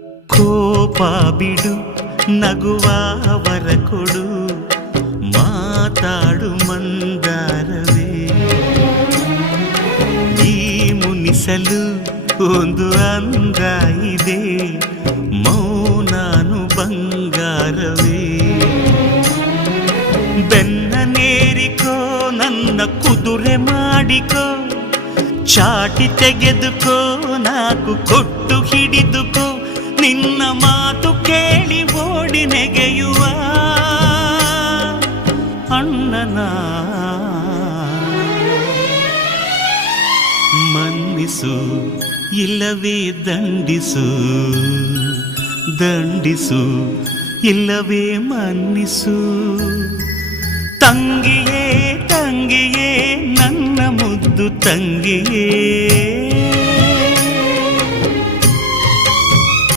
ಕೋಪ ಬಿಡು, ನಗುವವರ ಕೊಡು, ಮಾತಾಡು ಮಂದಾರವೇ. ಈ ಮುನಿಸಲು ಒಂದು ಅಂದ ಇದೆ, ಮೌನಾನು ಬಂಗಾರವೇ. ಬೆನ್ನ ನೇರಿಕೋ, ನನ್ನ ಕುದುರೆ ಮಾಡಿಕೋ, ಚಾಟಿ ತೆಗೆದುಕೋ, ನಾಕು ಕೊಟ್ಟು ಹಿಡಿದುಕೋ, ನಿನ್ನ ಮಾತು ಕೇಳಿ ಓಡಿ ನೆಗೆಯುವ ಅಣ್ಣನ. ಮನ್ನಿಸು ಇಲ್ಲವೇ ದಂಡಿಸು, ದಂಡಿಸು ಇಲ್ಲವೇ ಮನ್ನಿಸು. ತಂಗಿಯೇ ತಂಗಿಯೇ ನನ್ನ ಮುದ್ದು ತಂಗಿಯೇ.